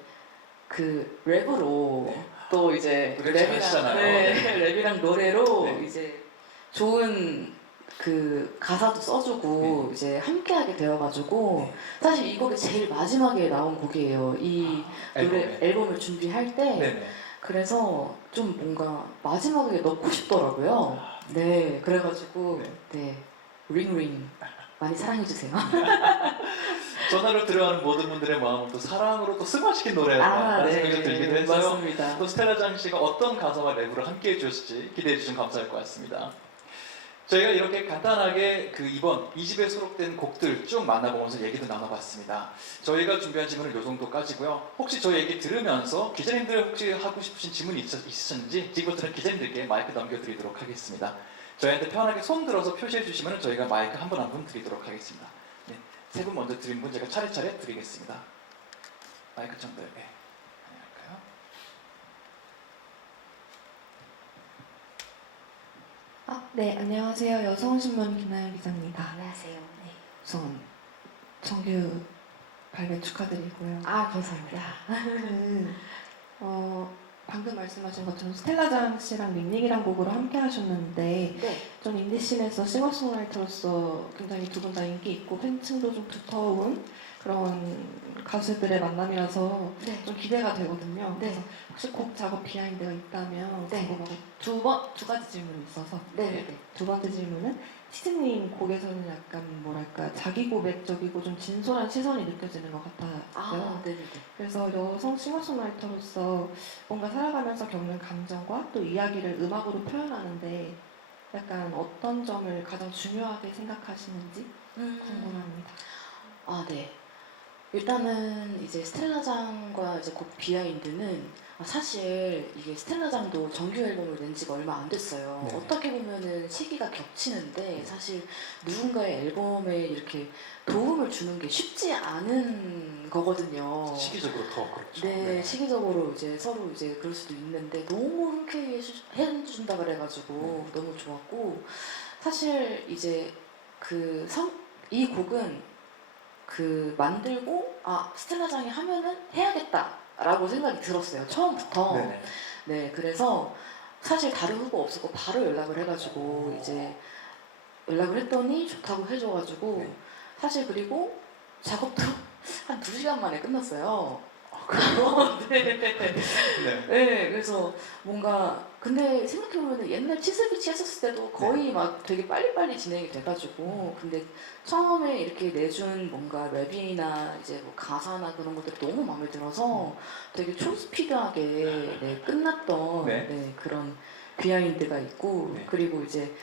그 랩으로 네. 또 이제 랩 잘하시잖아요. 네, 네. 랩이랑 노래로 네. 이제 좋은 그 가사도 써주고 이제 함께하게 되어가지고 네. 사실 이 곡이 제일 마지막에 나온 곡이에요. 이 노래 앨범을 준비할 때 네네. 그래서 좀 뭔가 마지막에 넣고 싶더라고요. 네, 그래가지고 네, 링링 많이 사랑해주세요. 전화로 들어가는 모든 분들의 마음을 또 사랑으로 또 승화시킨 노래라는 생각이 들기도 했어요. 맞습니다. 또 스텔라장 씨가 어떤 가사와 랩으로 함께 해주실지 기대해 주시면 감사할 것 같습니다. 저희가 이렇게 간단하게 그 이번 2집에 수록된 곡들 쭉 만나보면서 얘기도 나눠봤습니다. 저희가 준비한 질문은 이 정도까지고요. 혹시 저희 얘기 들으면서 기자님들 혹시 하고 싶으신 질문이 있으셨는지 지금부터는 기자님들께 마이크 넘겨드리도록 하겠습니다. 저희한테 편하게 손 들어서 표시해 주시면 저희가 마이크 한 분 한 분 드리도록 하겠습니다. 네, 세 분 먼저 드린 분 제가 차례차례 드리겠습니다. 마이크 좀 더, 네. 할까요? 네, 안녕하세요. 여성신문 김나연 기자입니다. 안녕하세요. 네. 우선 정규 발매 축하드리고요. 아, 감사합니다. 방금 말씀하신 것처럼 스텔라장 씨랑 링링이란 곡으로 함께 하셨는데 네. 좀 인디씬에서 싱어송라이터로서 굉장히 두 분 다 인기 있고 팬층도 좀 두터운 그런 가수들의 만남이라서 네. 좀 기대가 되거든요. 네. 그래서 혹시 곡 작업 비하인드가 있다면 네. 궁금하고 두 가지 질문이 있어서 네. 두 번째 질문은 치즈님 곡에서는 약간 뭐랄까 자기 고백적이고 좀 진솔한 시선이 느껴지는 것 같아요. 아, 네네네. 그래서 여성 싱어송라이터로서 뭔가 살아가면서 겪는 감정과 또 이야기를 음악으로 표현하는데 약간 어떤 점을 가장 중요하게 생각하시는지 궁금합니다. 아, 네. 일단은 이제 스텔라장과 이제 곡 비하인드는 사실 이게 스텔라장도 정규 앨범을 낸 지가 얼마 안 됐어요. 네. 어떻게 보면은 시기가 겹치는데 사실 누군가의 앨범에 이렇게 도움을 주는 게 쉽지 않은 거거든요. 시기적으로 더 그렇죠. 네, 시기적으로 이제 서로 이제 그럴 수도 있는데 너무 흔쾌히 해준다 그래가지고 너무 좋았고 사실 이제 이 곡은 그 만들고 스텔라장이 하면은 해야겠다라고 생각이 들었어요. 처음부터. 네네. 네, 그래서 사실 다른 후보 없었고 바로 연락을 해가지고 이제 연락을 했더니 좋다고 해줘가지고 네. 사실 그리고 작업도 한 2시간 만에 끝났어요. 그거 네. 네. 네, 그래서 뭔가 근데 생각해보면 옛날 치슬비치 했었을 때도 거의 막 되게 빨리빨리 진행이 돼가지고 근데 처음에 이렇게 내준 뭔가 랩이나 이제 뭐 가사나 그런 것들이 너무 마음에 들어서 되게 초스피드하게 끝났던 네. 그런 비하인드가 있고 네. 그리고 이제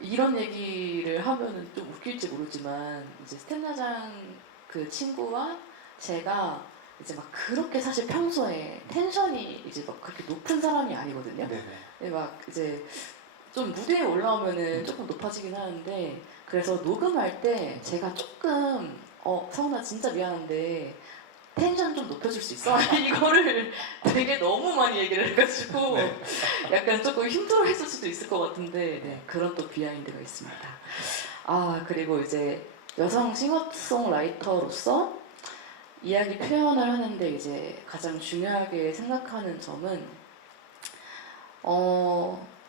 이런 얘기를 하면은 좀 웃길지 모르지만 이제 스텔라장 그 친구와 제가 이제 막 그렇게 사실 평소에 텐션이 이제 막 그렇게 높은 사람이 아니거든요. 네네. 네, 막 이제 좀 무대에 올라오면은 조금 높아지긴 하는데 그래서 녹음할 때 제가 조금 성훈아 진짜 미안한데 텐션 좀 높여줄 수 있어? 이거를 되게 너무 많이 얘기를 해가지고 네. 약간 조금 힘들어했을 수도 있을 것 같은데 네, 그런 또 비하인드가 있습니다. 그리고 이제 여성 싱어송라이터로서 이야기 표현을 하는데 이제 가장 중요하게 생각하는 점은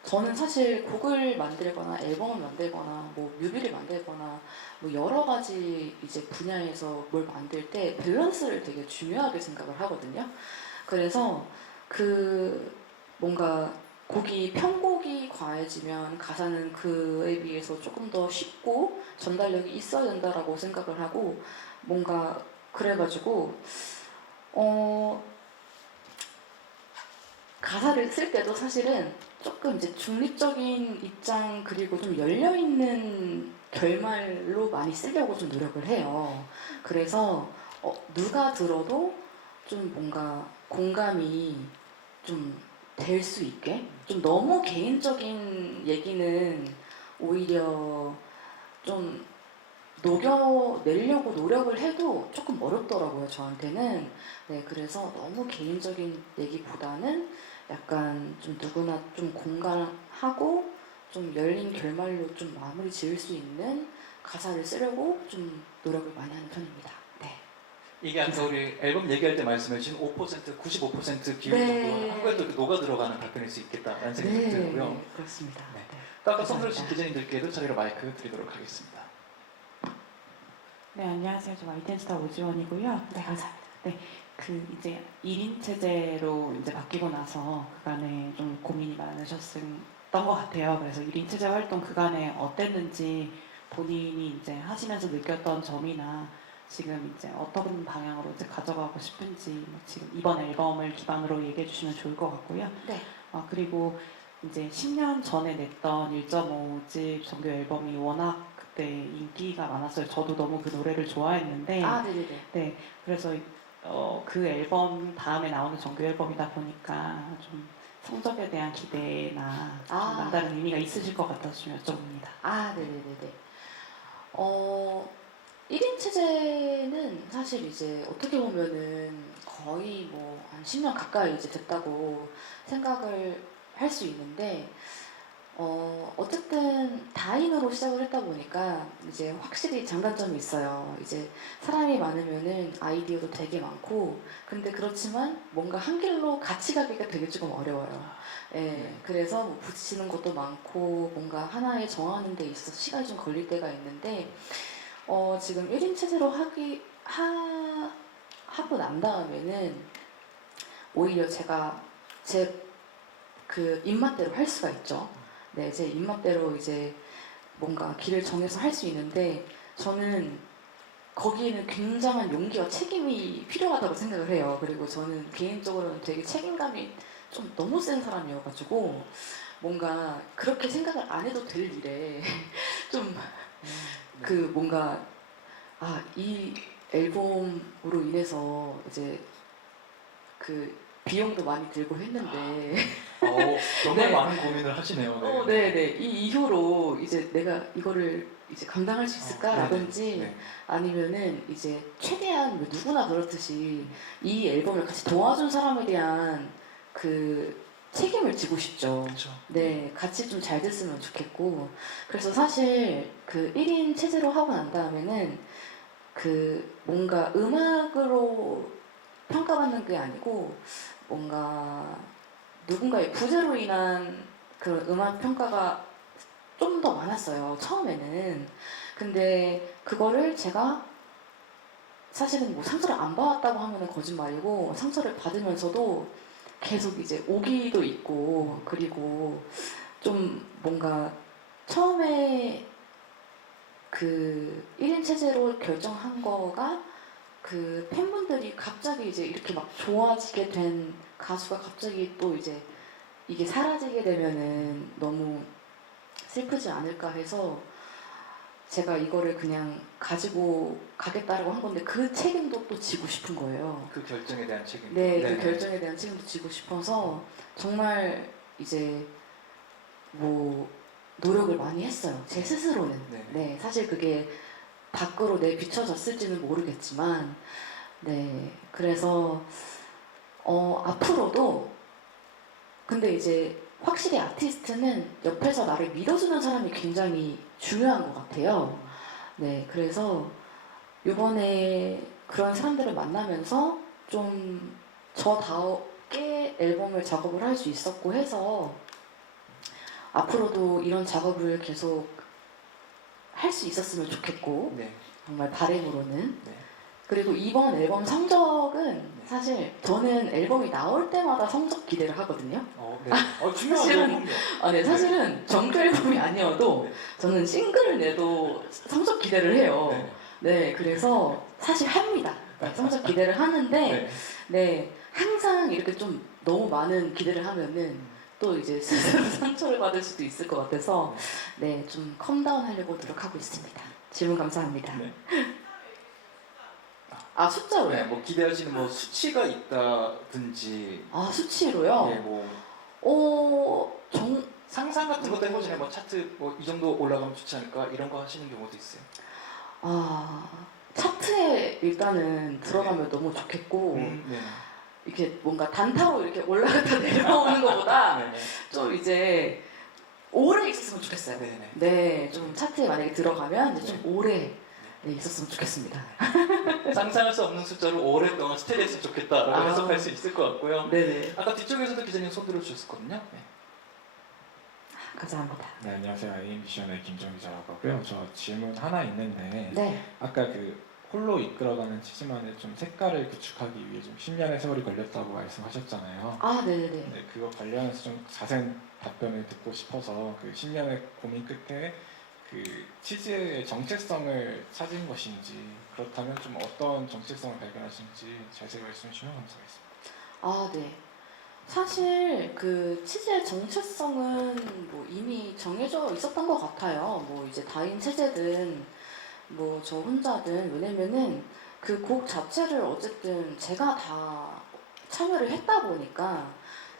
저는 사실 곡을 만들거나 앨범을 만들거나 뭐 뮤비를 만들거나 뭐 여러 가지 이제 분야에서 뭘 만들 때 밸런스를 되게 중요하게 생각을 하거든요. 그래서 그 뭔가 곡이 편곡이 과해지면 가사는 그에 비해서 조금 더 쉽고 전달력이 있어야 된다라고 생각을 하고 뭔가 그래가지고 가사를 쓸 때도 사실은 조금 이제 중립적인 입장 그리고 좀 열려 있는 결말로 많이 쓰려고 좀 노력을 해요. 그래서 누가 들어도 좀 뭔가 공감이 좀 될 수 있게 좀 너무 개인적인 얘기는 오히려 좀 녹여내려고 노력을 해도 조금 어렵더라고요, 저한테는. 네, 그래서 너무 개인적인 얘기보다는 약간 좀 누구나 좀 공감하고 좀 열린 결말로 좀 마무리 지을 수 있는 가사를 쓰려고 좀 노력을 많이 하는 편입니다. 네. 이게 아까 우리 앨범 얘기할 때 말씀해주신 5%, 95% 기운 네. 정도 한 거에 또 이렇게 녹아 들어가는 답변일 수 있겠다라는 생각이 들고요. 네, 그렇습니다. 네. 네. 아까 선물 신 감사합니다. 기자님들께도 자리로 마이크 드리도록 하겠습니다. 네, 안녕하세요. 저 YTN스타 오지원이고요. 네, 감사합니다. 그 이제 1인 체제로 이제 바뀌고 나서 그간에 좀 고민이 많으셨던 것 같아요. 그래서 1인 체제 활동 그간에 어땠는지 본인이 이제 하시면서 느꼈던 점이나 지금 이제 어떤 방향으로 이제 가져가고 싶은지 뭐 지금 이번 앨범을 기반으로 얘기해 주시면 좋을 것 같고요. 네. 그리고 이제 10년 전에 냈던 1.5집 정규 앨범이 워낙 그때 인기가 많았어요. 저도 너무 그 노래를 좋아했는데 아, 네네네. 네, 그래서 그 앨범 다음에 나오는 정규 앨범이다 보니까 좀 성적에 대한 기대나 좀 아. 남다른 의미가 있으실 것 같아서 좀 여쭤봅니다. 아, 네네네네. 1인 체제는 사실 이제 어떻게 보면은 거의 뭐 한 10년 가까이 이제 됐다고 생각을 할 수 있는데, 어쨌든 다인으로 시작을 했다 보니까 이제 확실히 장단점이 있어요. 이제 사람이 많으면은 아이디어도 되게 많고, 근데 그렇지만 뭔가 한 길로 같이 가기가 되게 조금 어려워요. 예, 네. 그래서 뭐 부딪히는 것도 많고, 뭔가 하나에 정하는 데 있어서 시간이 좀 걸릴 때가 있는데, 지금 1인 체제로 하고 난 다음에는 오히려 제가 제 그 입맛대로 할 수가 있죠. 네, 제 입맛대로 이제 뭔가 길을 정해서 할 수 있는데 저는 거기에는 굉장한 용기와 책임이 필요하다고 생각을 해요. 그리고 저는 개인적으로는 되게 책임감이 좀 너무 센 사람이어가지고 뭔가 그렇게 생각을 안 해도 될 일에 좀 그 뭔가 이 앨범으로 인해서 이제 그 비용도 많이 들고 했는데 정말 네. 많은 고민을 하시네요. 네. 네네 이 이후로 이제 내가 이거를 이제 감당할 수 있을까라든지 네. 아니면은 이제 최대한 뭐 누구나 그렇듯이 이 앨범을 같이 도와준 사람에 대한 그 책임을 지고 싶죠. 그렇죠. 네, 같이 좀 잘 됐으면 좋겠고. 그래서 사실 그 1인 체제로 하고 난 다음에는 그 뭔가 음악으로 평가받는 게 아니고 뭔가 누군가의 부재로 인한 그런 음악 평가가 좀 더 많았어요. 처음에는. 근데 그거를 제가 사실은 뭐 상처를 안 받았다고 하면 거짓말이고 상처를 받으면서도 계속 이제 오기도 있고 그리고 좀 뭔가 처음에 그 1인 체제로 결정한 거가 그 팬분들이 갑자기 이제 이렇게 막 좋아지게 된 가수가 갑자기 또 이제 이게 사라지게 되면은 너무 슬프지 않을까 해서 제가 이거를 그냥 가지고 가겠다라고 한 건데 그 책임도 또 지고 싶은 거예요. 그 결정에 대한 책임. 네, 그 결정에 대한 책임도 지고 싶어서 정말 이제 뭐 노력을 많이 했어요. 제 스스로는. 네. 네, 사실 그게 밖으로 비춰졌을지는 모르겠지만, 네, 그래서 앞으로도 근데 이제 확실히 아티스트는 옆에서 나를 믿어주는 사람이 굉장히 중요한 것 같아요. 네, 그래서 요번에 그런 사람들을 만나면서 좀 저다웠게 앨범을 작업을 할 수 있었고 해서 앞으로도 이런 작업을 계속 할 수 있었으면 좋겠고 네. 정말 바람으로는 네. 그리고 이번 앨범 성적은 사실 저는 앨범이 나올 때마다 성적 기대를 하거든요. 네. 중요하죠. 사실은- 네, 사실은 정규 앨범이 아니어도 저는 싱글을 내도 성적 기대를 해요. 네. 네, 그래서 사실 합니다. 네, 성적 기대를 하는데 네. 네, 항상 이렇게 좀 너무 많은 기대를 하면은 또 이제 스스로 상처를 받을 수도 있을 것 같아서 네, 좀 컴다운 하려고 노력하고 있습니다. 질문 감사합니다. 네. 아, 숫자로요? 네, 뭐 기대하시는 뭐 수치가 있다든지, 아, 수치로요? 예, 뭐 상상 같은 것도 해보시나요? 뭐 차트 뭐 이 정도 올라가면 좋지 않을까 이런 거 하시는 경우도 있어요. 차트에 일단은 들어가면 너무 좋겠고 네. 이렇게 뭔가 단타로 이렇게 올라갔다 내려오는 것보다 네. 좀 이제 오래 있었으면 좋겠어요. 네. 네, 좀 차트에 만약에 들어가면 이제 좀 오래 있었으면 좋겠습니다. 상상할 수 없는 숫자로 오랫동안 스테이했으면 좋겠다라고 아. 해석할 수 있을 것 같고요. 네네, 아까 뒤쪽에서도 기자님 손 들어주셨었거든요. 네. 감사합니다. 네, 안녕하세요. AM비션의 김정 기자라고 하고요. 저 질문 하나 있는데 네, 아까 그 홀로 이끌어가는 치즈만의 좀 색깔을 구축하기 위해 좀 10년의 세월이 걸렸다고 말씀하셨잖아요. 네네네. 네, 그거 관련해서 좀 자세한 답변을 듣고 싶어서 그 10년의 고민 끝에 그 치즈의 정체성을 찾은 것인지 그렇다면 좀 어떤 정체성을 발견하신지 자세히 말씀해 주시면 감사하겠습니다. 네. 사실 그 치즈의 정체성은 뭐 이미 정해져 있었던 것 같아요. 뭐 이제 다인 체제든 뭐 저 혼자든 왜냐면은 그 곡 자체를 어쨌든 제가 다 참여를 했다 보니까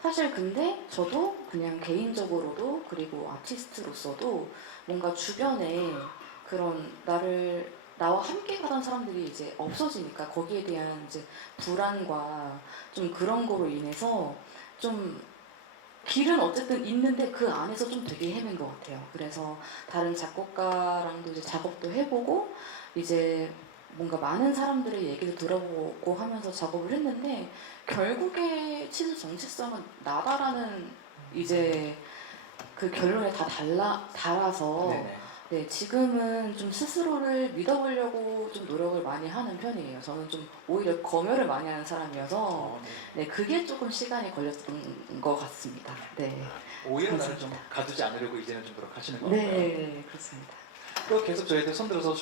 사실 근데 저도 그냥 개인적으로도 그리고 아티스트로서도 뭔가 주변에 그런 나와 함께 가던 사람들이 이제 없어지니까 거기에 대한 이제 불안과 좀 그런 거로 인해서 좀 길은 어쨌든 있는데 그 안에서 좀 되게 헤맨 것 같아요. 그래서 다른 작곡가랑도 이제 작업도 해보고 이제 뭔가 많은 사람들의 얘기도 들어보고 하면서 작업을 했는데 결국에 치즈 정체성은 나다라는 이제 그 결론에 다 달아서 네네. 네, 지금은 좀 스스로를 믿어보려고 좀 노력을 많이 하는 편이에요. 저는 좀 오히려 검열을 많이 하는 사람이어서 네, 그게 조금 시간이 걸렸던 것 같습니다. 네, 오히려 나를 좀 가두지 않으려고 이제는 좀 노력하시는 것 같아요. 네, 그렇습니다. 또 계속 저희한테 손들어서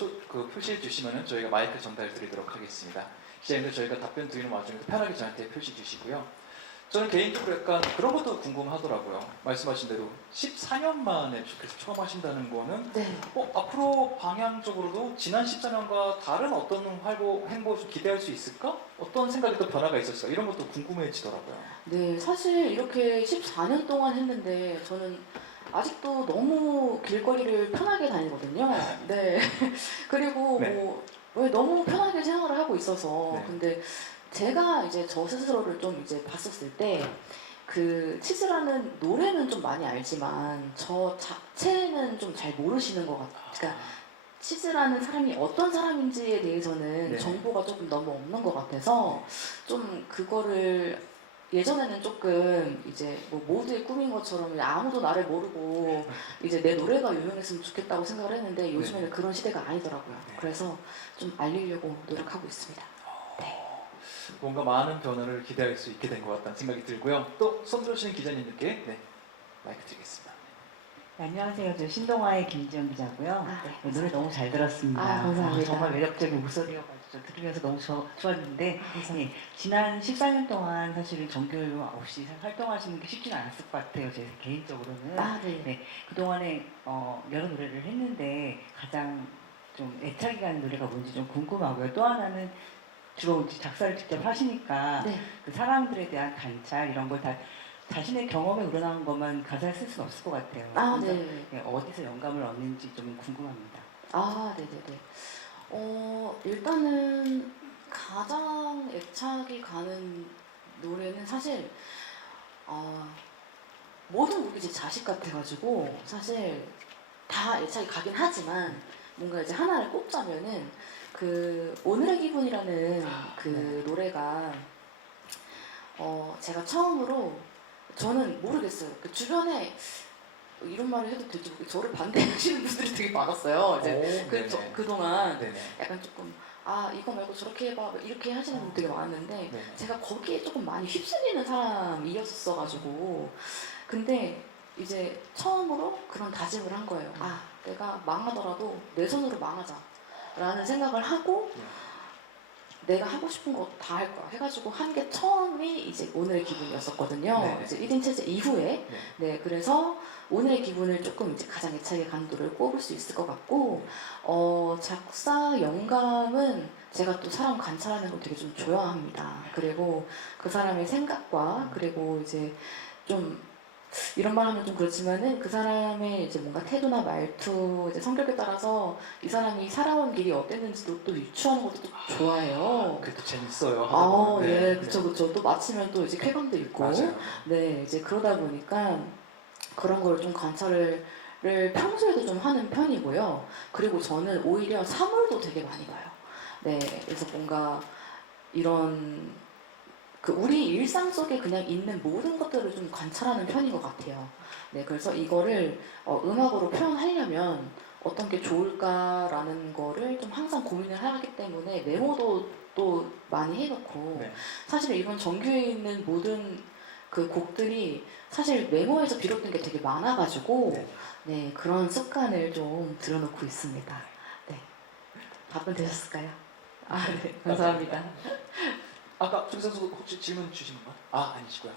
표시해 주시면은 저희가 마이크 전달 드리도록 하겠습니다. 기자님들 저희가 답변 드리는 와중에 편하게 저한테 표시 주시고요. 저는 개인적으로 약간 그런 것도 궁금하더라고요. 말씀하신 대로 14년 만에 계속 처음 하신다는 거는 네. 앞으로 방향적으로도 지난 14년과 다른 어떤 행보 좀 기대할 수 있을까? 어떤 생각이 또 변화가 있었을까? 이런 것도 궁금해지더라고요. 네, 사실 이렇게 14년 동안 했는데 저는 아직도 너무 길거리를 편하게 다니거든요. 네. 그리고 네. 뭐 왜 너무 편하게 생활을 하고 있어서 네. 근데 제가 이제 저 스스로를 좀 이제 봤었을 때 그 치즈라는 노래는 좀 많이 알지만 저 자체는 좀 잘 모르시는 것 같아요. 그러니까 치즈라는 사람이 어떤 사람인지에 대해서는 네. 정보가 조금 너무 없는 것 같아서 좀 그거를 예전에는 조금 이제 뭐 모두의 꿈인 것처럼 아무도 나를 모르고 이제 내 노래가 유명했으면 좋겠다고 생각을 했는데 요즘에는 그런 시대가 아니더라고요. 네. 그래서 좀 알리려고 노력하고 있습니다. 뭔가 많은 변화를 기대할 수 있게 된 것 같다는 생각이 들고요. 또 손 들어주시는 기자님들께 마이크 드리겠습니다. 네, 안녕하세요. 저 신동아의 김지영 기자고요. 네, 노래 너무 잘 들었습니다. 감사합니다. 정말 매력적인 목소리여가지고 들으면서 너무 좋았는데 감사합니다. 예, 지난 14년 동안 사실은 정규 앨범 없이 활동하시는 게 쉽지는 않았을 것 같아요. 제 개인적으로는. 네. 네, 그동안에 여러 노래를 했는데 가장 좀 애착이 가는 노래가 뭔지 좀 궁금하고요. 또 하나는 주로 이제 작사를 직접 하시니까 네. 그 사람들에 대한 관찰 이런 걸 다 자신의 경험에 우러나온 것만 가사에 쓸 수는 없을 것 같아요. 그래서 네. 예, 어디서 영감을 얻는지 좀 궁금합니다. 네네네. 일단은 가장 애착이 가는 노래는 사실 모든 곡이 제 자식 같아가지고 사실 다 애착이 가긴 하지만 뭔가 이제 하나를 꼽자면은 그 오늘의 기분이라는 그 노래가 제가 처음으로 저는 모르겠어요. 그 주변에 이런 말을 해도 될지 모르겠어요. 저를 반대하시는 분들이 되게 많았어요. 이제 그동안 네네. 약간 조금 이거 말고 저렇게 해봐 뭐 이렇게 하시는 분들이 되게 많았는데 네네. 제가 거기에 조금 많이 휩쓸리는 사람이었어가지고 근데 이제 처음으로 그런 다짐을 한 거예요. 내가 망하더라도 내 손으로 망하자라는 생각을 하고 내가 하고 싶은 거 다 할 거야 해가지고 한 게 처음이 이제 오늘의 기분이었었거든요. 네네. 이제 1인 체제 이후에 네. 그래서 오늘의 기분을 조금 이제 가장 애착의 강도를 꼽을 수 있을 것 같고 작사 영감은 제가 또 사람 관찰하는 걸 되게 좀 좋아합니다. 그리고 그 사람의 생각과 그리고 이제 좀 이런 말 하면 좀 그렇지만은 그 사람의 이제 뭔가 태도나 말투, 이제 성격에 따라서 이 사람이 살아온 길이 어땠는지도 또 유추하는 것도 또 좋아해요. 그것도 재밌어요. 하다 보면. 예, 그쵸. 또 마치면 또 이제 쾌감도 있고. 맞아요. 네, 이제 그러다 보니까 그런 걸 좀 관찰을 평소에도 좀 하는 편이고요. 그리고 저는 오히려 사물도 되게 많이 봐요. 네, 그래서 뭔가 이런 그 우리 일상 속에 그냥 있는 모든 것들을 좀 관찰하는 편인 것 같아요. 네, 그래서 이거를 음악으로 표현하려면 어떤 게 좋을까라는 거를 좀 항상 고민을 하기 때문에 메모도 또 많이 해놓고 네. 사실 이번 정규에 있는 모든 그 곡들이 사실 메모에서 비롯된 게 되게 많아가지고 네, 그런 습관을 좀 들여놓고 있습니다. 네, 답은 되셨을까요? 네, 감사합니다. 아까 조 선수 혹시 질문 주시는 거? 아니시고요.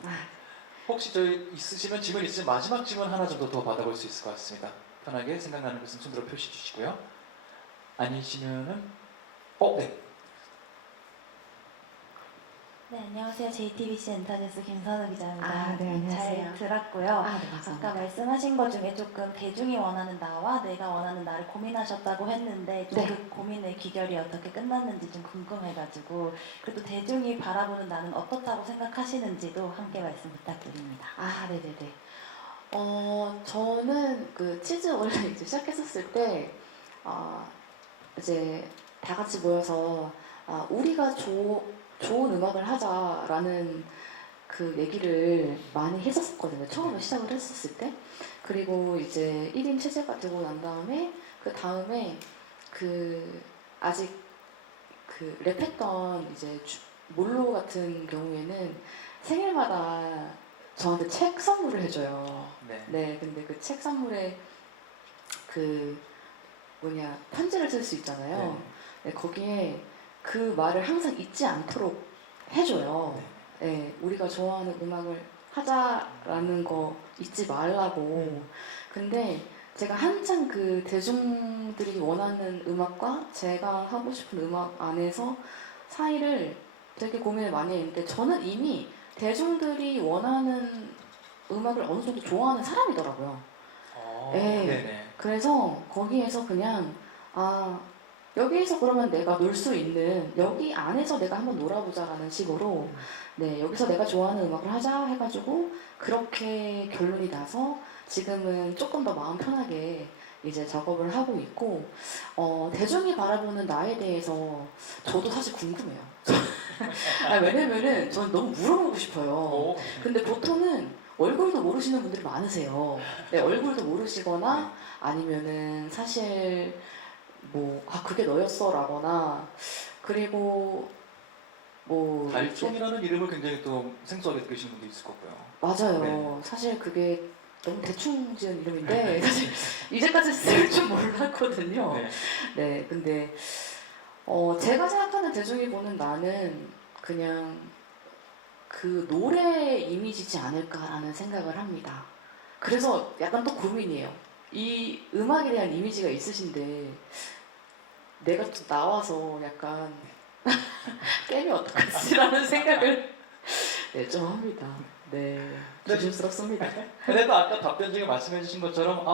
혹시 저희 있으시면 질문 있으면 마지막 질문 하나 정도 더 받아볼 수 있을 것 같습니다. 편하게 생각나는 것은 손으로 표시 주시고요. 아니시면은 네. 네, 안녕하세요. JTBC 엔터뉴스 김선우 기자입니다. 네, 안녕하세요. 잘 들었고요. 네, 감사합니다. 아까 말씀하신 것 중에 조금 대중이 원하는 나와 내가 원하는 나를 고민하셨다고 했는데 좀 네. 그 고민의 기결이 어떻게 끝났는지 좀 궁금해가지고 그리고 대중이 바라보는 나는 어떻다고 생각하시는지도 함께 말씀 부탁드립니다. 네네네. 저는 그 치즈 원래 이제 시작했었을 때, 이제 다 같이 모여서, 우리가 좋은 음악을 하자라는 그 얘기를 많이 했었거든요. 처음에 시작을 했었을 때. 그리고 이제 1인 체제가 되고 난 다음에, 그 다음에 아직 그 랩했던 이제 몰로 같은 경우에는 생일마다 저한테 책 선물을 해줘요. 네, 근데 그 책 선물에 편지를 쓸 수 있잖아요. 네, 거기에 그 말을 항상 잊지 않도록 해줘요. 네, 우리가 좋아하는 음악을 하자라는 거 잊지 말라고. 근데 제가 한창 그 대중들이 원하는 음악과 제가 하고 싶은 음악 안에서 사이를 되게 고민을 많이 했는데 저는 이미 대중들이 원하는 음악을 어느 정도 좋아하는 사람이더라고요. 네. 네네. 그래서 거기에서 그냥 여기에서 그러면 내가 놀 수 있는 여기 안에서 내가 한번 놀아보자라는 식으로 네, 여기서 내가 좋아하는 음악을 하자 해가지고 그렇게 결론이 나서 지금은 조금 더 마음 편하게 이제 작업을 하고 있고 대중이 바라보는 나에 대해서 저도 사실 궁금해요. 왜냐면은 저는 너무 물어보고 싶어요. 근데 보통은 얼굴도 모르시는 분들이 많으세요. 네, 얼굴도 모르시거나 아니면은 사실 그게 너였어라거나 그리고 달총이라는 이름을 굉장히 또 생소하게 들으시는 분도 있을 거고요. 맞아요. 네. 사실 그게 너무 대충 지은 이름인데 사실 이제까지 쓸 줄 몰랐거든요. 네. 네, 근데 제가 생각하는 대중이 보는 나는 그냥 그 노래 이미지지 않을까라는 생각을 합니다. 그래서 약간 또 고민이에요. 이 음악에 대한 이미지가 있으신데 내가 또 나와서 약간 깨면 어떡하지라는 생각을 네, 좀 합니다. 네, 조심스럽습니다. 그래도 아까 답변 중에 말씀해 주신 것처럼